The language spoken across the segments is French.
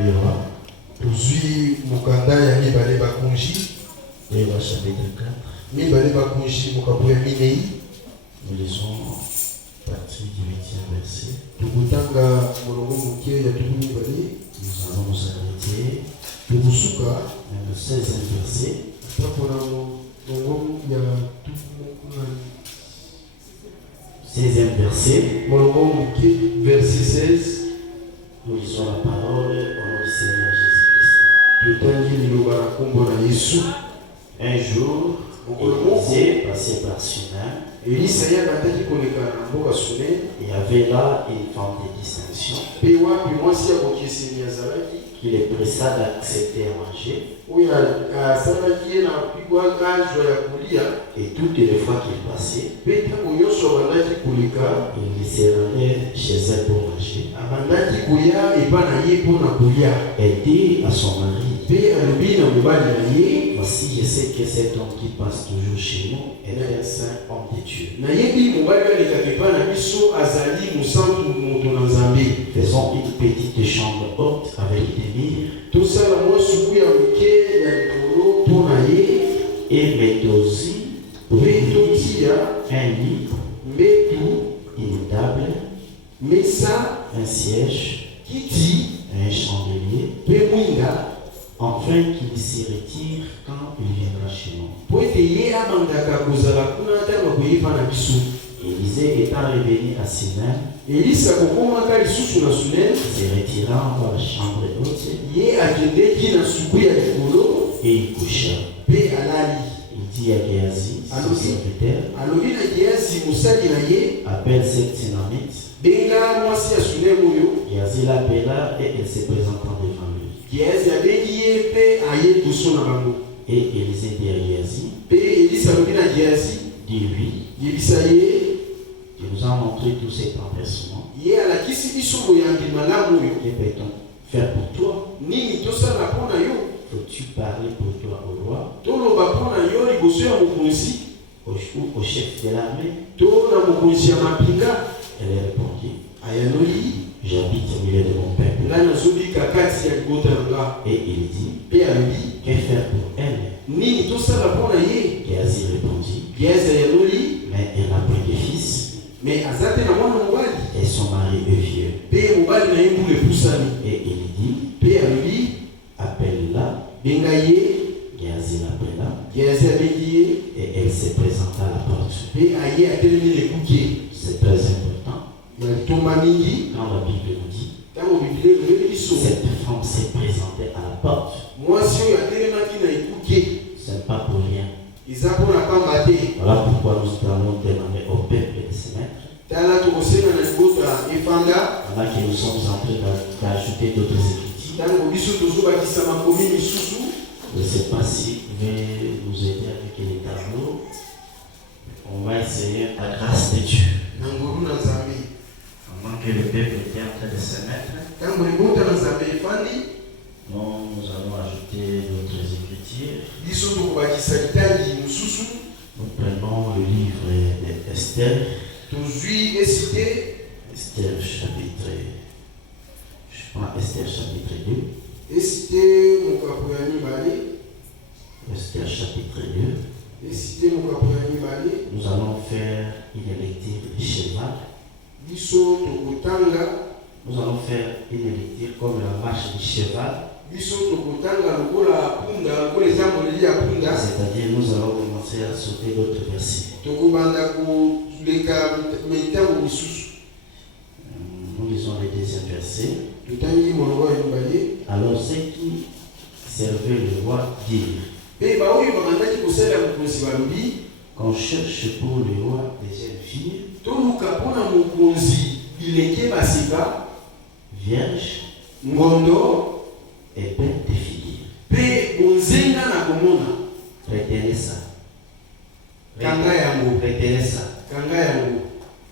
Et voilà. Tozui mukanda ya mibale bakonji. Et voilà, chapitre 4. Mibale bakonji mukapo ya minei. Nous lisons partie du 8e verset. Tukutanga molongo muke ya tuku mibale. Nous allons nous arrêter Tukusuka dans le 16e verset. tapona molongo ya tuku 16e verset. molongo muke verset 16. Nous lisons la parole au nom du Seigneur Jésus-Christ. Tutangi liloba na kombo na Yesu. Un jour, Élisée passait par Sunem. Elisa ya bataki koleka na mboka Sunem. Il y avait là une femme de distinction Pe wapi mwasi ya bokeseni azalaki. qui les pressa d'accepter à manger. Oyo asalaki ye na pigwa gazwa ya kolia. Et toutes les fois qu'il passait, Pe ntango nyonso abandaki koleka il se rendait chez elle pour manger. abandaki koya epa na ye mpo na kolia. Elle dit à son mari, Pe alobi na mobali na ye, voici, je sais que cet homme qui passe toujours chez nous est un saint homme de Dieu. nayebi mobali alekaka epa na biso azali mosantu moto na Nzambe. Faisons une petite chambre haute avec des murs Tosala mwa suku ya moke ya likolo mpo na ye. et mettons aussi Pe totia un lit, mbetu, une table, mesa, un siège, kiti, un chandelier, pe mwinda, afin qu'il s'y retire quand il viendra chez nous. po ete ye abandaka kozala kuna ntango akoyepa na biso. Élisée étant revenu à Sunem, Elisa kokomaka lisusu na Sunem, se retirant dans la chambre haute ye akendeki na suku ya likolo et il coucha. pe alali. Il dit à Géasi, son serviteur, Alobi na Gehazi mosali na ye, appelle cette Tsunamite. benga mwasi ya Sunem oyo. Géasi l'appela et elle se présenta devant lui. Gehazi abengi ye pe aye liboso na bango. Et Élisée dit à Géasi, Pe Elisa alobi na Gehazi, dis-lui, yebisa ye, tu nous as montré tous ces renversements. ye alakisi biso boyambi malamu oyo. Que peut-on faire pour toi? Nini tosala mpo na yo? Faut-tu parler pour toi au roi Toloba mpo na yo liboso ya mokonzi ou au chef de l'armée? to na mokonzi ya mapinga? Elle répondit, Ayanoli, j'habite au milieu de mon peuple. nga nazobika kati ya libota na nga. Et il dit, Pe alobi, que faire pour elle? nini tosala mpo na ye? Géasi répondit, Gehazi ayanoli, mais elle n'a point de fils me aza te na mwana mobali. et son mari est vieux. Pe mobali na ye mbula epusani. Et il dit, Pe alobi, appelle-la. benga ye. Géasi l'appela Gehazi abengi ye, et elle se présenta à la porte. pe aye atelemi lekuke. C'est très important. Ya litomba mingi, Quand la Bible nous dit, ntango biblia elobeli biso, cette femme s'est présentée à la porte, mwasi oyo atelemaki na ekuke, ce n'est pas pour rien. eza mpo na pamba te. Voilà pourquoi nous allons demander au peuple de se mettre. Tala tokosenga na libota efanda, Voilà que nous sommes en train d'ajouter d'autres écritures. ntango biso tozobakisa makomi misusu. Je ne sais pas si vous pouvez nous aider avec les tableaux. On va essayer la grâce de Dieu. Na ngolu na Nzambe. Pendant que le peuple était en train de se mettre, Ntango libota na Nzambe efandi, nous allons ajouter d'autres écritures. biso tokobakisa litangi mosusu. Nous prenons le livre d'Esther, Tozwi esite, Esther chapitre 2, esite mokapo ya mibale, Esther chapitre 2. esite mokapo ya mibale. Nous allons faire une lecture de cheval. Biso tokotanga, Nous allons faire une lecture comme la marche du cheval. biso tokotanga lokola punda, lokola ezamboleli ya punda. C'est-à-dire nous allons commencer à sauter d'autres versets. Tokobanda koleka mitango misusu. Nous lisons le deuxième verset. Totangi molongo ya mibale. Alors ceux qui servaient le roi dirent, Pe baoyo babandaki kosala mokonzi balobi, qu'on cherche pour le roi des jeunes filles toluka mpo na mokonzi bilenge basika, vierges ngondo, et belles de filles. pe bonzenga na komona. Retenez ça. Kanga yango, Retenez ça. kanga yango.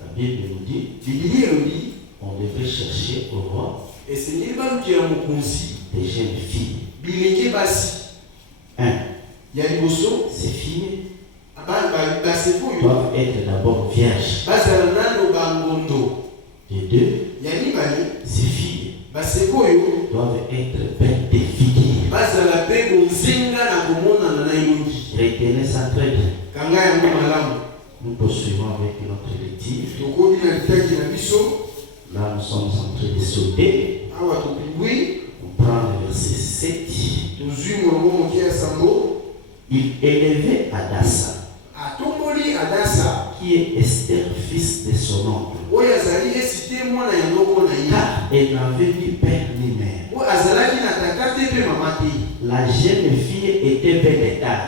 La Bible nous dit, Bibili elobi, on devait chercher au roi esengeli balukela mokonzi des jeunes filles. bilenge basi. 1. Ya liboso, Ces filles baseko oyo doivent être d'abord vierges. bazala nano bangondo. De 2. Ya mibale, Ces filles doivent être bêtes de figure. Retenez ça très bien. Nous poursuivons avec notre lecture. Là, nous sommes en train de sauter. On prend le verset 7. Il élevait Adassa, qui est Esther, fils de son oncle, car elle n'avait ni père ni mère. La jeune fille était belle et tard.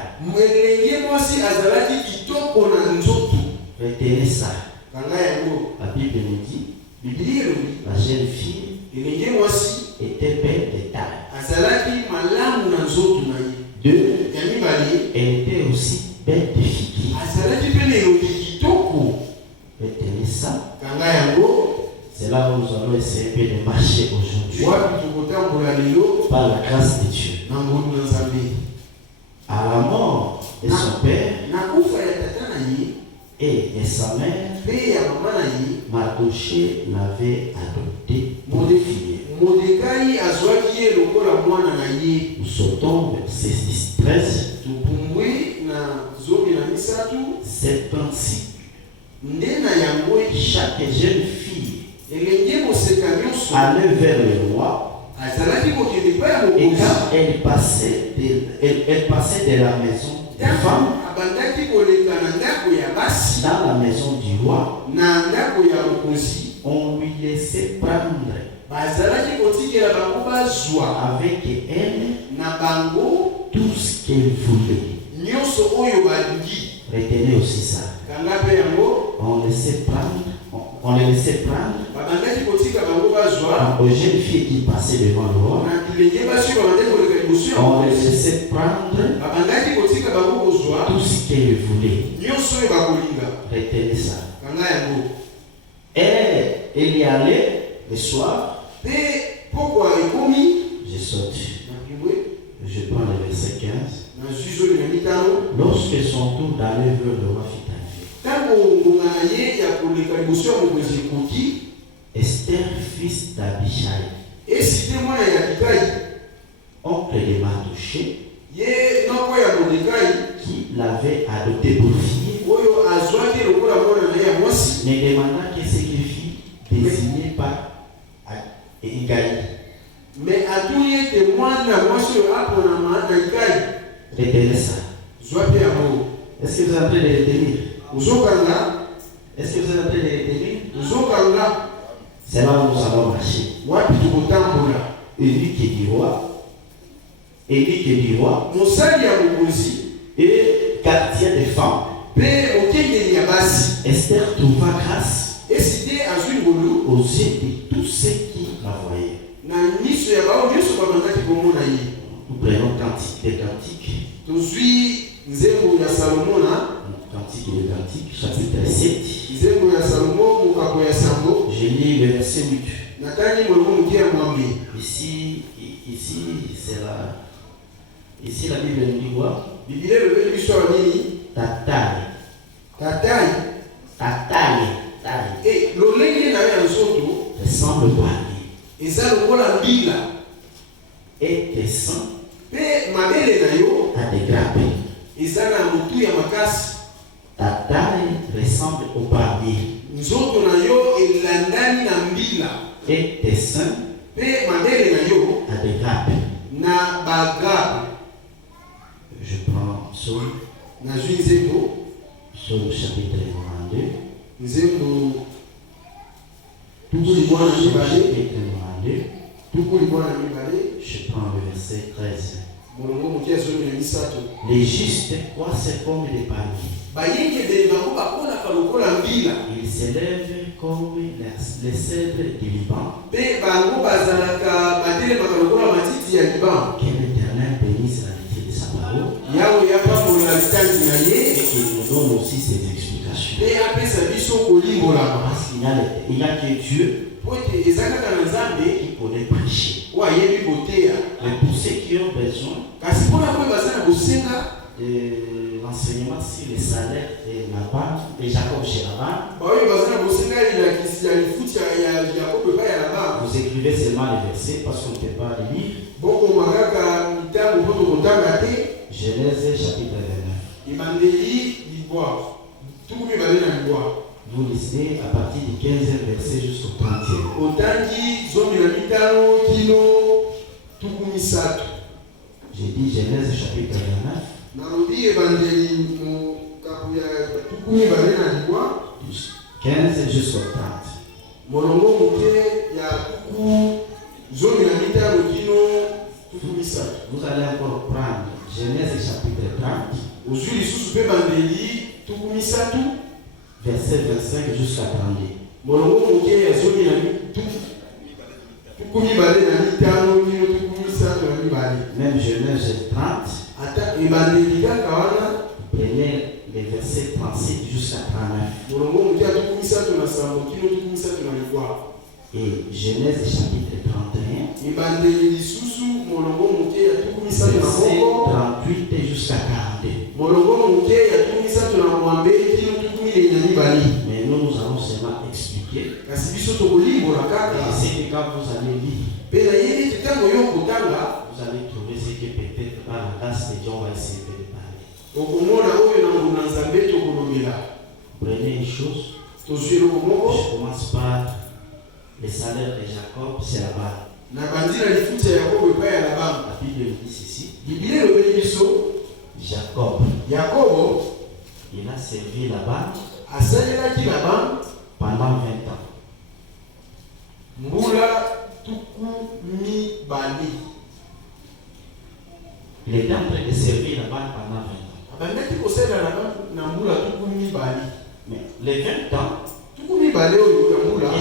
Retenez ça. La Bible nous dit, la jeune fille était belle et tard. Deux, elle était aussi belle de figure. Retenez ça. C'est là où nous allons essayer de marcher aujourd'hui par la grâce de Dieu. À la mort de son père et de sa mère, Mardoché l'avait adopté pour fille. Nous sautons verset 13. 76. Chaque jeune fille allait vers le roi, et quand elle passait de la maison des femmes dans la maison du roi, on lui laissait prendre avec elle tout ce qu'elle voulait. Retenez aussi ça. On laissait prendre aux jeunes filles qui passaient devant le roi. On les laissait prendre tout ce qu'elles voulaient. Retenez ça. Et il y allait le soir. Je saute. Je prends le verset 15. Lorsque son tour d'aller vers le roi fut arrivé, Esther, fils d'Abishai, oncle de Mardoché, qui l'avait adopté pour fille, ne demanda que ce qu'il fit désigné par Igaï. Mais à tout y est mwana mwasi apona Igaï. Retenez ça. Est-ce que vous êtes en train de retenir? Est-ce que vous êtes en train de retenir? C'est là où nous allons marcher. Élie du roi, et quartier des femmes. Esther trouva grâce aux yeux de tous ceux qui la voyaient. Nous prenons Cantique des Cantiques. Cantique des Cantiques, chapitre 7. Je lis le verset 8. Ici la Bible nous dit quoi? Ta taille ressemble à lui. Et tes seins à des grappes. Ta taille ressemble au palmier. Et tes seins à des grappes. Je prends Psaume chapitre 92. Je prends le verset 13. Les justes croissent comme des palmiers. Ils s'élèvent comme les cèdres du Liban. Que l'Éternel bénisse la lecture de sa parole. Et qu'il nous donne aussi ses explications. Parce qu'il n'y a que Dieu qui connaît prêcher. Mais pour ceux qui ont besoin de l'enseignement sur les salaires de Laban, de Jacob chez Laban, vous écrivez seulement les Genèse chapitre 29. Vous lisez à partir du 15e verset jusqu'au 30e. J'ai dit Genèse chapitre 29. 15 jusqu'au 30. Vous allez encore prendre Genèse chapitre 30. Verset 25 jusqu'à 32. Même Genèse 30. Prenez les versets 36 jusqu'à 39. Et Genèse chapitre 31. Verset 38 jusqu'à 42. Mais nous allons seulement expliquer. Et c'est que quand vous allez lire, vous allez trouver ce que peut-être par la grâce de Dieu on va essayer de parler. Prenez une chose. Je commence par le salaire de Jacob, c'est là-bas. La Bible dit ceci. Jacob, il a servi là-bas pendant 20 ans. Il était en train de servir là-bas pendant 20 ans. Mais les 20 ans, et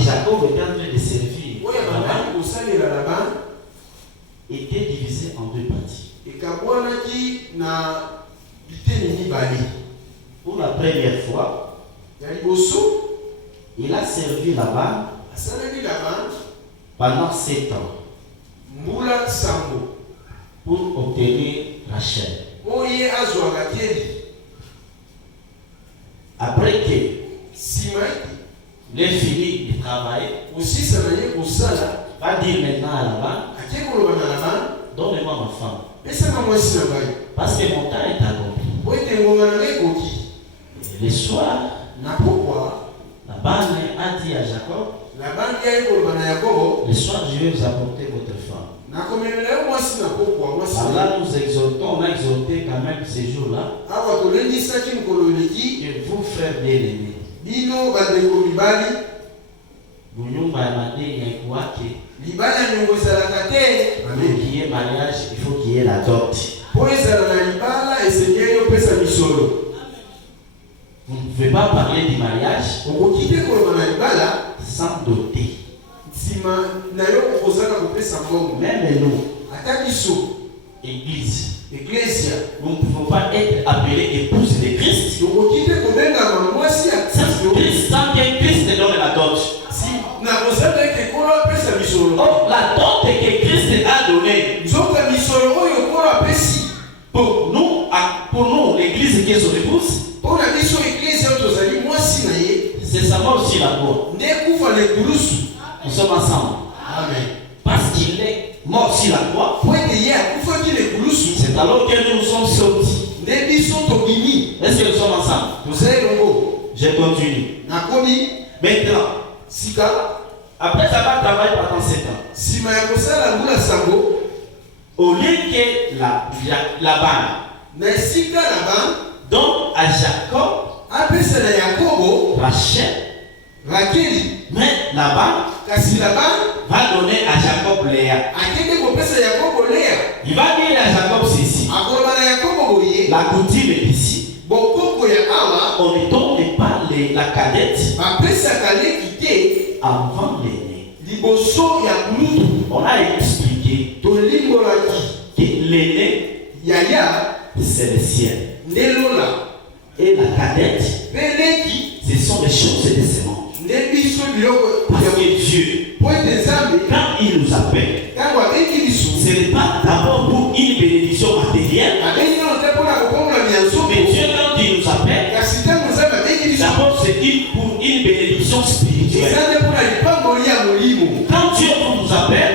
Jacob était en train de servir là-bas, était divisé en deux parties. Pour la première fois, il a servi là-bas pendant 7 ans pour obtenir Rachel. Après que il a fini de travailler, va dire maintenant là-bas, donne-moi ma femme. Parce que mon temps est accompli. Et le soir, Laban a dit à Jacob, le soir je vais vous apporter votre femme. Alors nous exhortons, on a exhorté quand même ces jours-là, que vous frères bien-aimés, il mariage, il faut qu'il y ait la dot. Vous ne pouvez pas parler du mariage sans doter. Même nous, Église, nous ne pouvons pas être appelés épouses de Christ sans que Christ te donne la dot. Oh, la dot que Christ a donnée pour nous, l'église qui est son épouse, c'est savoir aussi la loi. Nous sommes ensemble. Amen. Parce qu'il est mort sur la croix, c'est alors que nous nous sommes sortis. Est-ce que nous sommes ensemble? Je continue. Maintenant, après avoir travaillé pendant 7 ans, au lieu que la banne donne à Jacob Rachel, mais Laban va donner à Jacob Léa. Il va dire à Jacob ceci. La coutume est ici. On ne donne pas la cadette avant l'aîné. On a expliqué que l'aîné, c'est le ciel. Et la cadette, ce sont les choses de ce monde. Parce que Dieu, quand il nous appelle, ce n'est pas d'abord pour une bénédiction matérielle, mais Dieu, quand il nous appelle, d'abord c'est pour une bénédiction spirituelle. Quand Dieu nous appelle,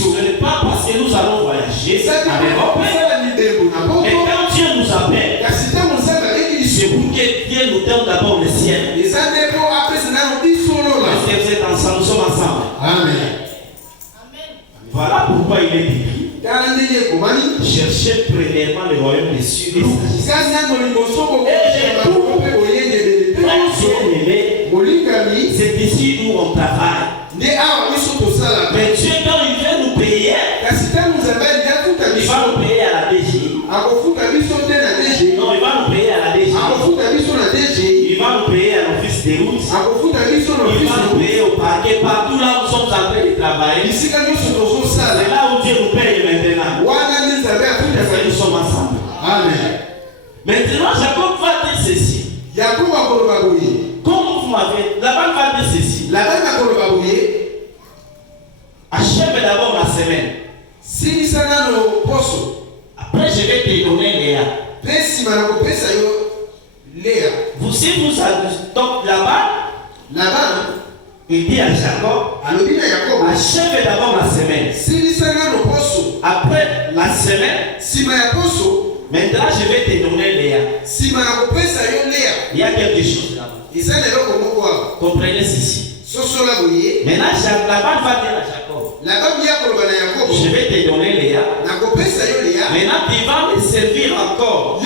ce n'est pas parce que nous allons voyager en Europe, il est écrit, cherchez premièrement le royaume des cieux et sa justice. C'est ici où on travaille. Mais Dieu, quand il vient nous payer, il va nous payer à la DGI. Non, il va nous payer à la DGI. Il va nous payer à l'office des routes. Il va nous payer au parquet. Partout là où nous sommes en train de travailler. C'est là où Dieu nous paye maintenant. Parce que nous sommes ensemble. Amen. Maintenant, Jacob va dire ceci. Comme vous m'avez, Laban va dire ceci. Achève d'abord la semaine. Après, je vais te donner Léa. Vous, si vous avez. Donc Laban, il dit à Jacob, achève d'abord la semaine. Après la semaine, maintenant je vais te donner Léa. Il y a quelque chose là-bas. Comprenez ceci. Maintenant, Laban va dire à Jacob, je vais te donner Léa. Maintenant, tu vas me servir encore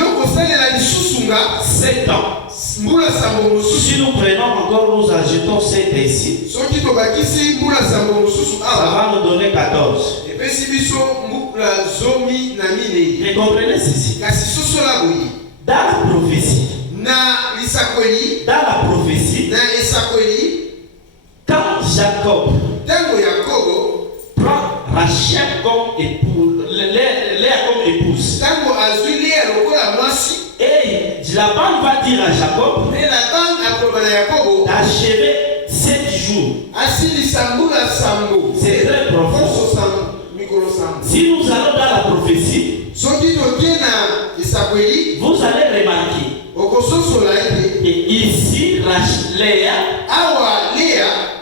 7 ans. Si nous prenons encore, nous ajoutons 7 ici, ça va nous donner 14. Vous comprenez ceci? Dans la prophétie, quand Jacob prend Rachel comme épouse, Léa comme épouse, et Laban va dire à Jacob d'achever 7 jours. C'est très profond. Si nous allons dans la prophétie, vous allez remarquer que ici, Léa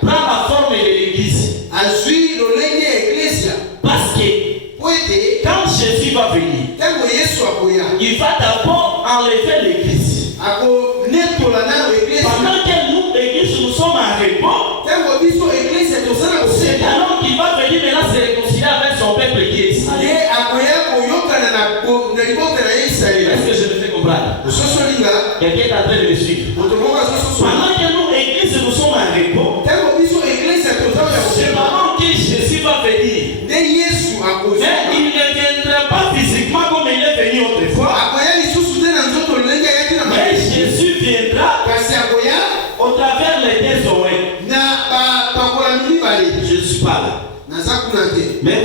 prend la forme de l'église. Parce que quand Jésus va venir, il va d'abord enlever l'église. Pendant que nous, l'église, nous sommes en repos, c'est alors qu'il va venir maintenant se réconcilier avec son peuple qui est Israël. Est-ce que je me fais comprendre? Quelqu'un est en train de me suivre. Pendant que nous, l'église, nous sommes en repos, c'est maintenant que Jésus va venir. Mais il ne viendra pas physiquement comme il est venu autrefois. Mais Jésus viendra au travers les 2 oreilles. Je ne suis pas là. Mais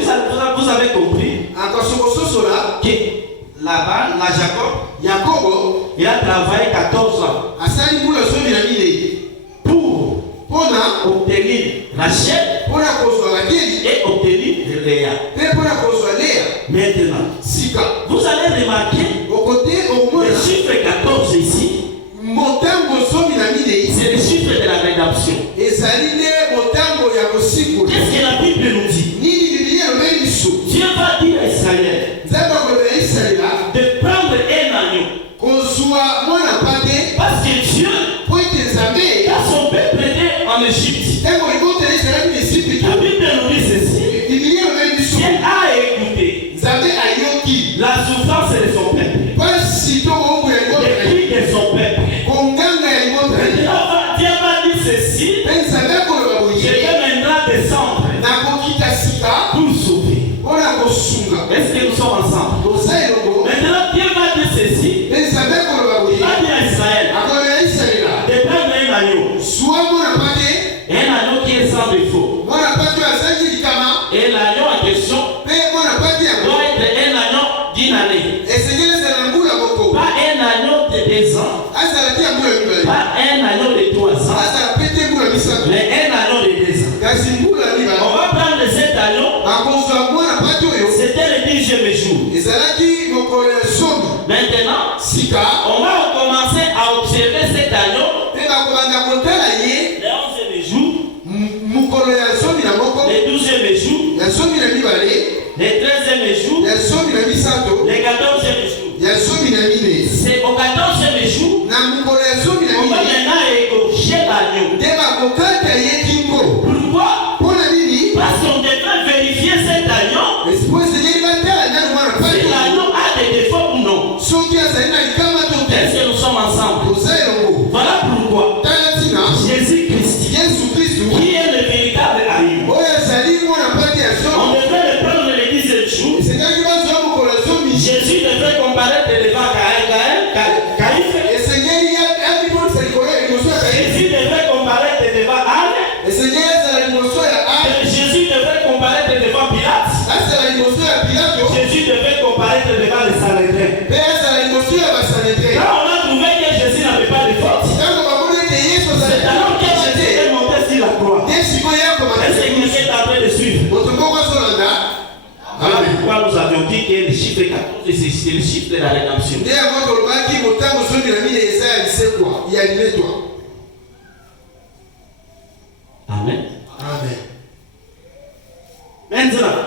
vous avez compris que là-bas, Jacob, il a travaillé 14 ans pour obtenir Rachel et obtenir Léa. Maintenant, vous allez remarquer le chiffre 14 ici, c'est le chiffre de la rédemption. Qu'est-ce que la Bible nous dit? Dieu va dire à Israël de prendre un agneau. Parce que Dieu, quand son peuple était en Égypte, la Bible nous dit ceci. Dieu a écouté la souffrance de son peuple, les cris de son peuple. Dieu va dire ceci. Je vais maintenant descendre pour sauver. Est-ce que nous sommes ensemble? Maintenant, Dieu va dire ceci. Il va dire à Israël de prendre un agneau. Un agneau qui est sans défaut. Et l'agneau en question doit être un agneau d'une année. Pas un agneau de 2 ans. Pas un agneau de 3 ans. Mais un agneau de 2 ans. On va prendre cet agneau. C'était le 10e jour. Maintenant, on va commencer à observer cet agneau. Le 11e jour. Le 12e jour. Le 13e jour. Le 14e jour. C'est au 14e jour. On va maintenant égorger l'agneau. Pourquoi? Parce qu'on devrait vérifier cet agneau. Jésus devait comparaître devant Caïphe. Jésus devait comparaître devant Anne. Jésus devait comparaître devant Pilate. Jésus devait comparaître devant les Sanhédrins. Quand on a trouvé que Jésus n'avait pas de faute, c'est alors que Jésus est monté sur la croix. Est-ce que quelqu'un est en train de suivre? Voilà pourquoi nous avions dit que le chiffre 14, c'est le chiffre de la rédemption. Amen. Amen. Maintenant,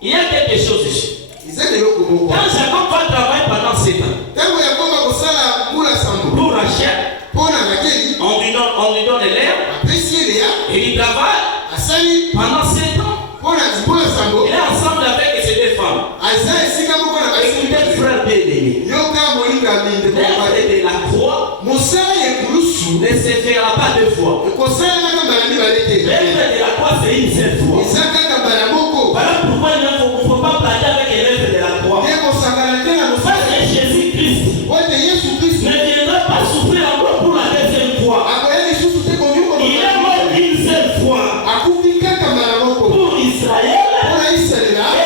il y a quelque chose ici. Quand Jacob va travailler pendant 7 ans pour Rachel, on lui donne l'herbe et il travaille pendant 7 ans. Il est ensemble avec ces deux femmes. Écoutez, frère bien-aimé, l'œuvre de la croix ne se fera pas deux fois. L'œuvre de la croix, c'est une seule fois. Voilà pourquoi il ne faut pas placer avec l'œuvre de la croix. Parce que Jésus-Christ ne viendra pas souffrir encore pour la deuxième fois. Il est mort une seule fois pour Israël.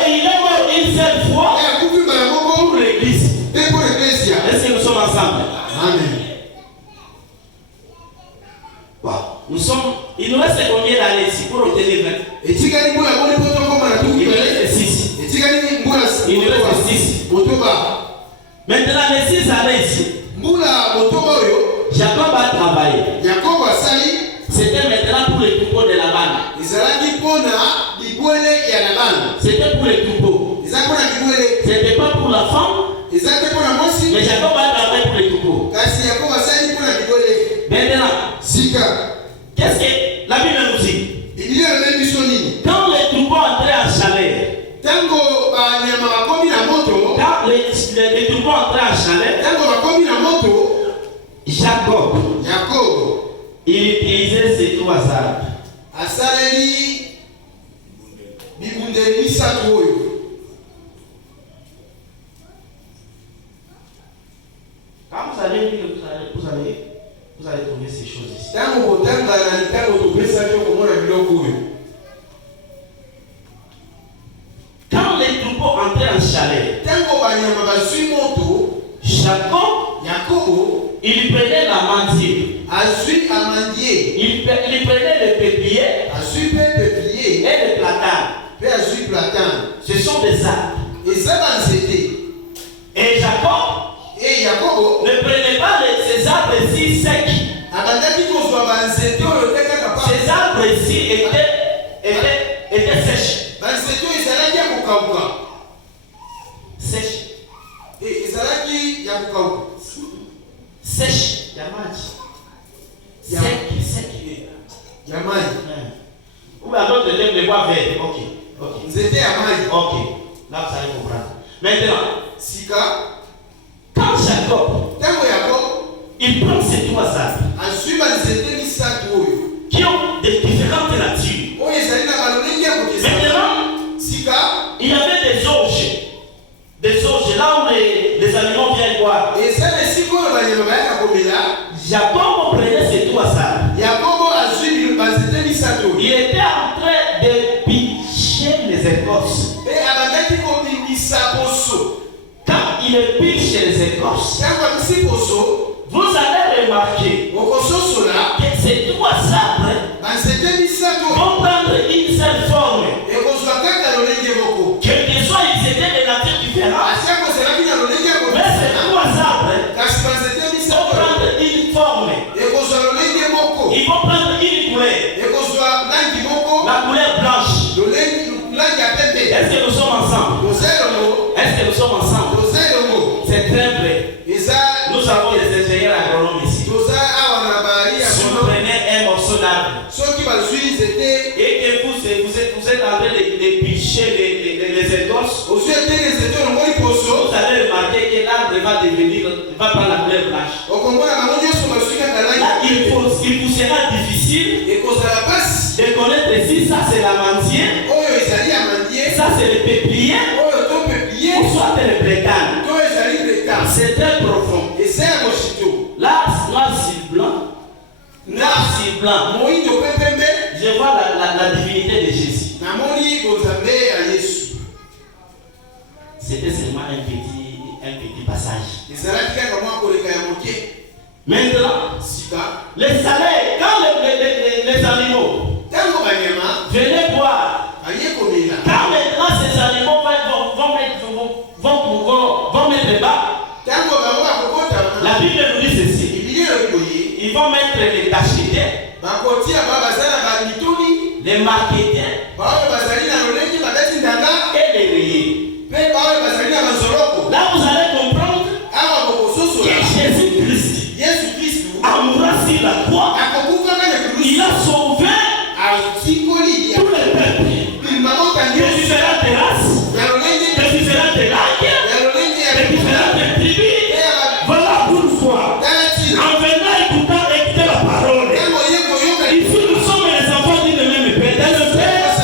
Et il est mort une seule fois pour l'Église. Est-ce que nous sommes ensemble? Amen. Nous sommes. Il nous reste combien d'années ici pour obtenir 20? Il nous reste 6. Il nous reste 6. Maintenant, les 6 années ici, Jacob a travaillé. C'était maintenant pour les troupeaux de la bande. C'était pour les troupeaux. C'était pas pour la femme. Mais Jacob a travaillé pour les troupeaux. Maintenant, qu'est-ce que la Bible nous dit? Quand les troupeaux entraient en chaleur, Jacob, il utilisait ces 3 arbres. Quand vous allez lire, vous allez trouver ces choses ici. Quand les troupeaux entraient en chaleur, Jacob, il prenait la mandier. Il prenait le peuplier et le platane. Ce sont des arbres. Et Jacob ne prenait pas ces arbres ici secs. Ces arbres ici étaient sèches. Sèches. Sèche, sec. Ou bien d'autres termes de bois vert. Ok. Là, vous allez comprendre. Maintenant, quand Jacob, il prend ces 3 arbres qui ont des différentes natures. Maintenant, il y avait des auges. Là où les animaux viennent boire. Jacob prenait ces 3 arbres. Il était en train de picher les écorces. Quand il piche les écorces, vous allez remarquer que ces 3 arbres vont prendre une seule forme. Quel que soit, ils étaient de nature différente. Mais ces 3 arbres vont prendre une forme. Ils vont prendre une couleur. La couleur blanche. Est-ce que nous sommes ensemble? C'est très vrai. Nous avons des ingénieurs agronomes ici. Si vous prenez un morceau d'arbre et que vous êtes en train de picher les écorces, vous allez remarquer que l'arbre va prendre la couleur blanche. Là, il vous sera difficile de connaître si ça c'est la mandier, ça c'est le la divinité de Jésus. C'était seulement un petit passage. Maintenant, les salaires, quand les animaux venaient boire, quand maintenant ces animaux vont mettre bas, la Bible nous dit ceci. Ils vont mettre les tacheteurs, les marketeurs et les rayés. Là, vous allez comprendre que Jésus-Christ, en mourant sur la croix, il a sauvé tous les peuples de différentes races, de différentes langues, de différentes tribus. Voilà pourquoi, en venant écouter la parole, ici nous sommes les enfants d'une même Père. Dans le Père,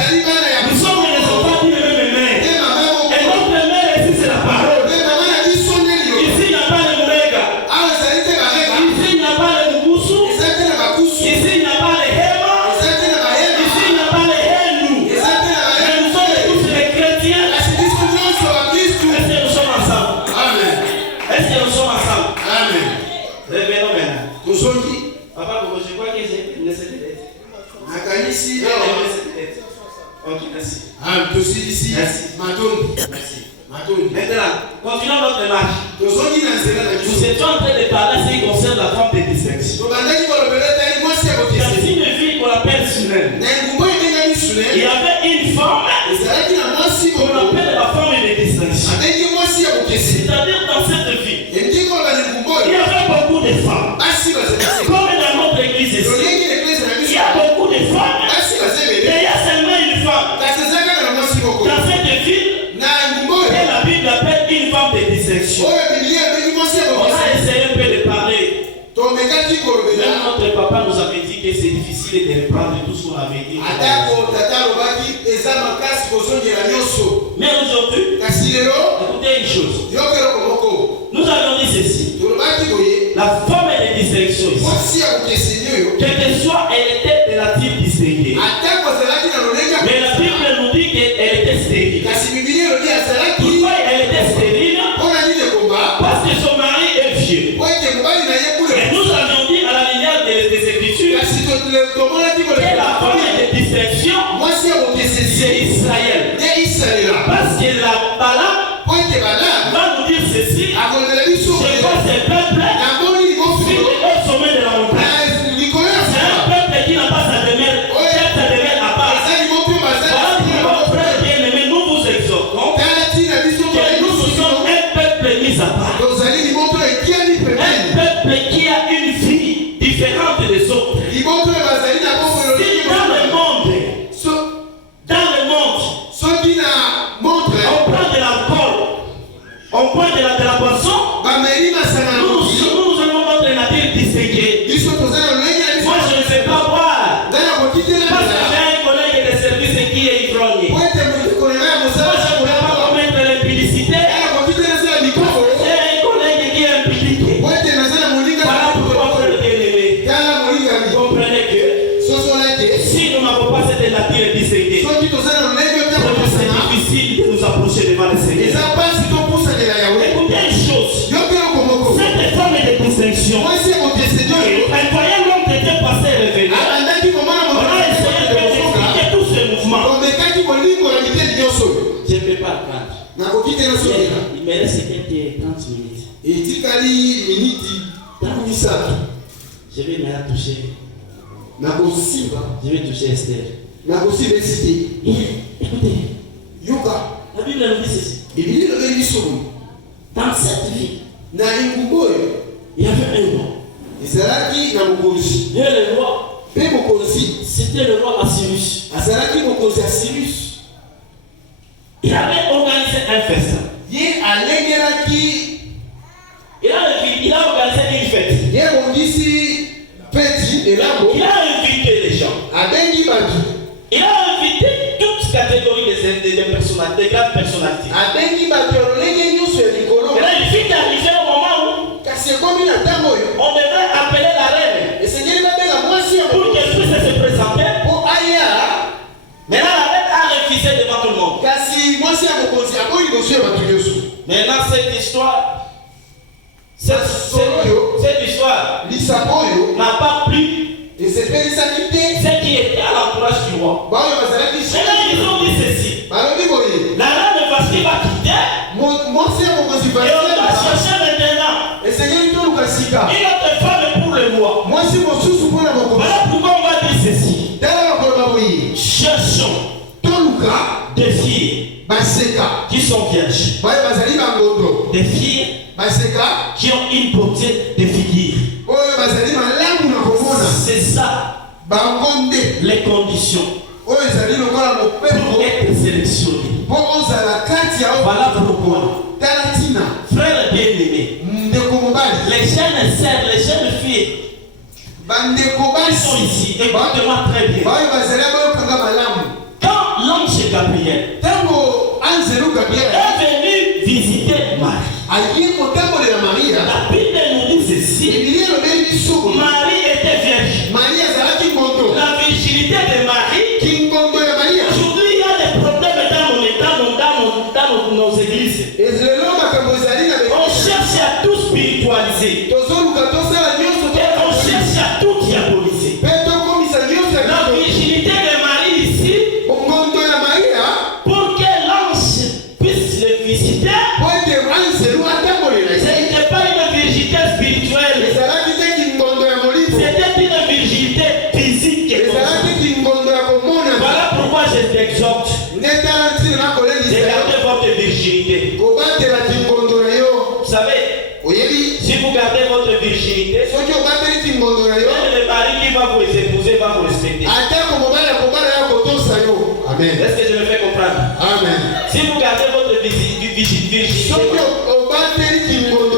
nous sommes les enfants d'une même mère. Et notre mère ici c'est la parole. Ici il n'y a pas de Mourega. Ici il n'y a pas de Mugusu. Ici il n'y a pas de Hema. Ici il n'y a pas de Hindu. Mais nous sommes tous les chrétiens. Est-ce que nous sommes ensemble? Est-ce que nous sommes ensemble? Revenons maintenant. Papa, je crois que j'ai une laissé de lettres. Ok, merci. Merci. Maintenant, continuons notre marche. Nous étions en train de parler ce qui concerne la forme de distinction. Dans une vie qu'on appelle Sunem, il y avait une forme qu'on appelle la forme de distinction. C'est-à-dire dans cette vie, il y avait beaucoup de femmes. Comme dans notre église ici, il y a beaucoup de femmes. Mais il y a seulement une femme. Dans cette ville, et la Bible appelle une femme de distinction. On a essayé un peu de parler. Même notre papa nous avait dit que c'est difficile de reprendre tout ce qu'on avait dit. Mais aujourd'hui, écoutez une chose. Nous avons dit ceci. La forme de distinction ici, quelle que soit, elle était de la type distinguée. Mais la Bible nous dit qu'elle était stérile. Pourquoi elle était stérile? Parce que son mari est vieux. Et nous avions dit à la lumière des Écritures que la forme de distinction, c'est Israël. Parce que la Balaam va nous dire ceci. Je vois ces peuples sur le haut sommet de la montagne. C'est un peuple qui n'a pas sa demeure, sa demeure à part. Voilà pourquoi, frères bien-aimés, nous vous exhortons que nous sommes un peuple mis à part. Un peuple qui a une vie différente des autres. Si dans le monde, on prend de l'alcool, on prend de la boisson, nous allons notre nature distinguée. Moi je ne sais pas boire, parce que j'ai un collègue de service qui est ivrogne. Moi je ne pourrais pas commettre l'impudicité, j'ai un collègue qui est impudique. Voilà pourquoi, frère bien-aimé, comprenez que si nous n'avons pas cette nature distinguée, c'est difficile de nous approcher devant le Seigneur. Écoutez une chose, cette forme de distinction, un voyant l'homme qui était passé et revenu, on a essayé d'expliquer tous ces mouvements. Je ne peux pas attendre. Il me reste quelques 30 minutes. 30 minutes. Je vais me toucher. Je vais toucher Esther. Écoutez, la Bible nous dit ceci. Dans cette vie, il y avait un roi. Et le roi, c'était le roi Assyrus. Il avait organisé un festin. Il a organisé une fête. Il a invité les gens. Il a invité toute catégorie de personnalités, de grandes personnalités. Et là, il fit arriver au moment où on devait appeler la reine pour qu'elle puisse se présenter. Maintenant, cette histoire n'a pas plu ce qui était à l'entourage du roi. Maintenant, ils ont dit ceci. La reine Vashti va quitter et on va chercher maintenant une autre femme pour le roi. Voilà pourquoi on va dire ceci. Cherchons des filles qui sont vierges, des filles qui ont une beauté de figure. C'est ça les conditions pour être sélectionné. Voilà pourquoi, frères bien-aimés, les jeunes sœurs, les jeunes filles qui sont ici, écoutez-moi très bien. Quand l'ange Gabriel est venu visiter Marie, la Bible nous dit ceci. Marie était vierge. La virginité de Marie. Aujourd'hui, il y a des problèmes dans nos églises. On cherche à tout spiritualiser. Et on cherche à tout diaboliser. La virginité de Marie ici, pour que l'ange puisse le visiter, ce n'était pas une virginité spirituelle. C'était une virginité physique. Voilà pourquoi je t'exhorte. Gardez votre virginité. Vous savez, si vous gardez votre virginité, même le mari qui va vous épouser va vous respecter. Est-ce que je me fais comprendre? Amen. Si vous gardez votre virginité,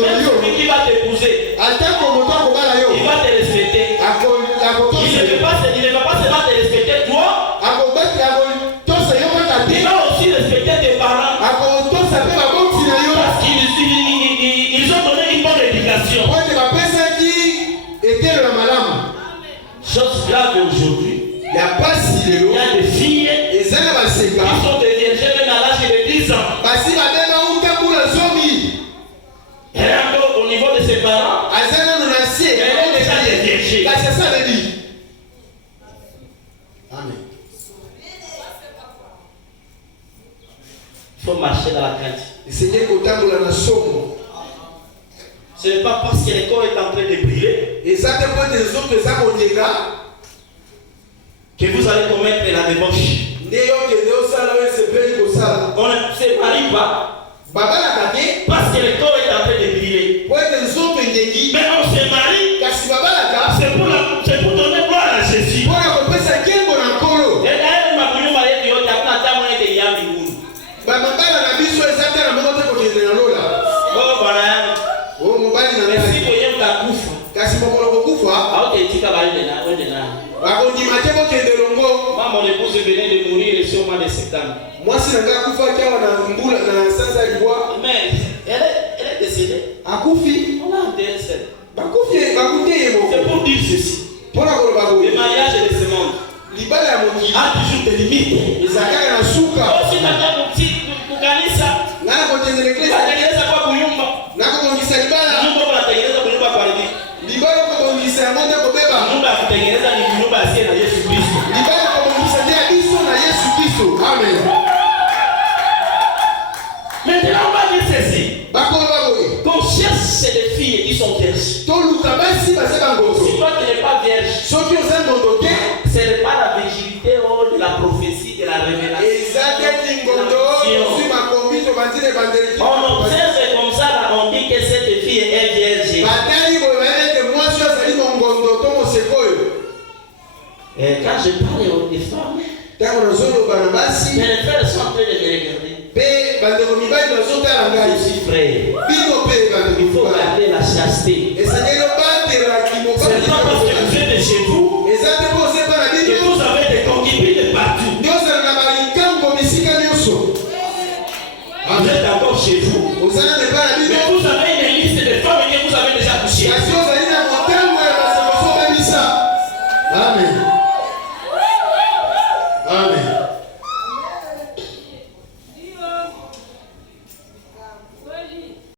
même celui qui va t'épouser, il va te respecter. Il ne va pas seulement te respecter toi, il va aussi respecter tes parents. Parce qu'ils ont donné une bonne éducation. Chose grave aujourd'hui, il y a des filles qui sont des vierges même à l'âge de 10 ans. Elle est encore au niveau de ses parents. Elle est déjà des vierges. Amen. Il faut marcher dans la crainte. Ce n'est pas parce que le corps est en train de briller que vous allez commettre la débauche. On ne se marie pas parce que le corps est en train de briller. Mais on se marie, c'est pour donner gloire à Jésus. Et d'ailleurs, ma bonne mariée, tu as un de Yami. Oh, voilà. Mais si vous avez la bouffe, moi, mon épouse venait de mourir le mois de septembre. Mais elle est décédée. On a enterré celle. C'est pour dire ceci. Le mariage de ce monde a toujours des limites. Aussi, kukanisa watengeneza kwa kunyumba nyumba wanatengeneza kunyumba kwa hivi nyumba ya kutengeneza ni nyumba asiye na Yesu Kristo. Amen. Maintenant on va dire ceci. Qu'on cherche des filles qui sont vierges. Si toi tu n'es pas vierge, ce n'est pas la virginité de la prophétie, de la révélation. On observe comme ça, on dit que cette fille est vierge. Et quand je parle des femmes, mes frères sont en train de me regarder. Je suis frère. Il faut garder la chasteté. Ce n'est pas parce que vous êtes de chez vous que vous avez des concubines de partout. Vous êtes encore chez vous. Mais vous avez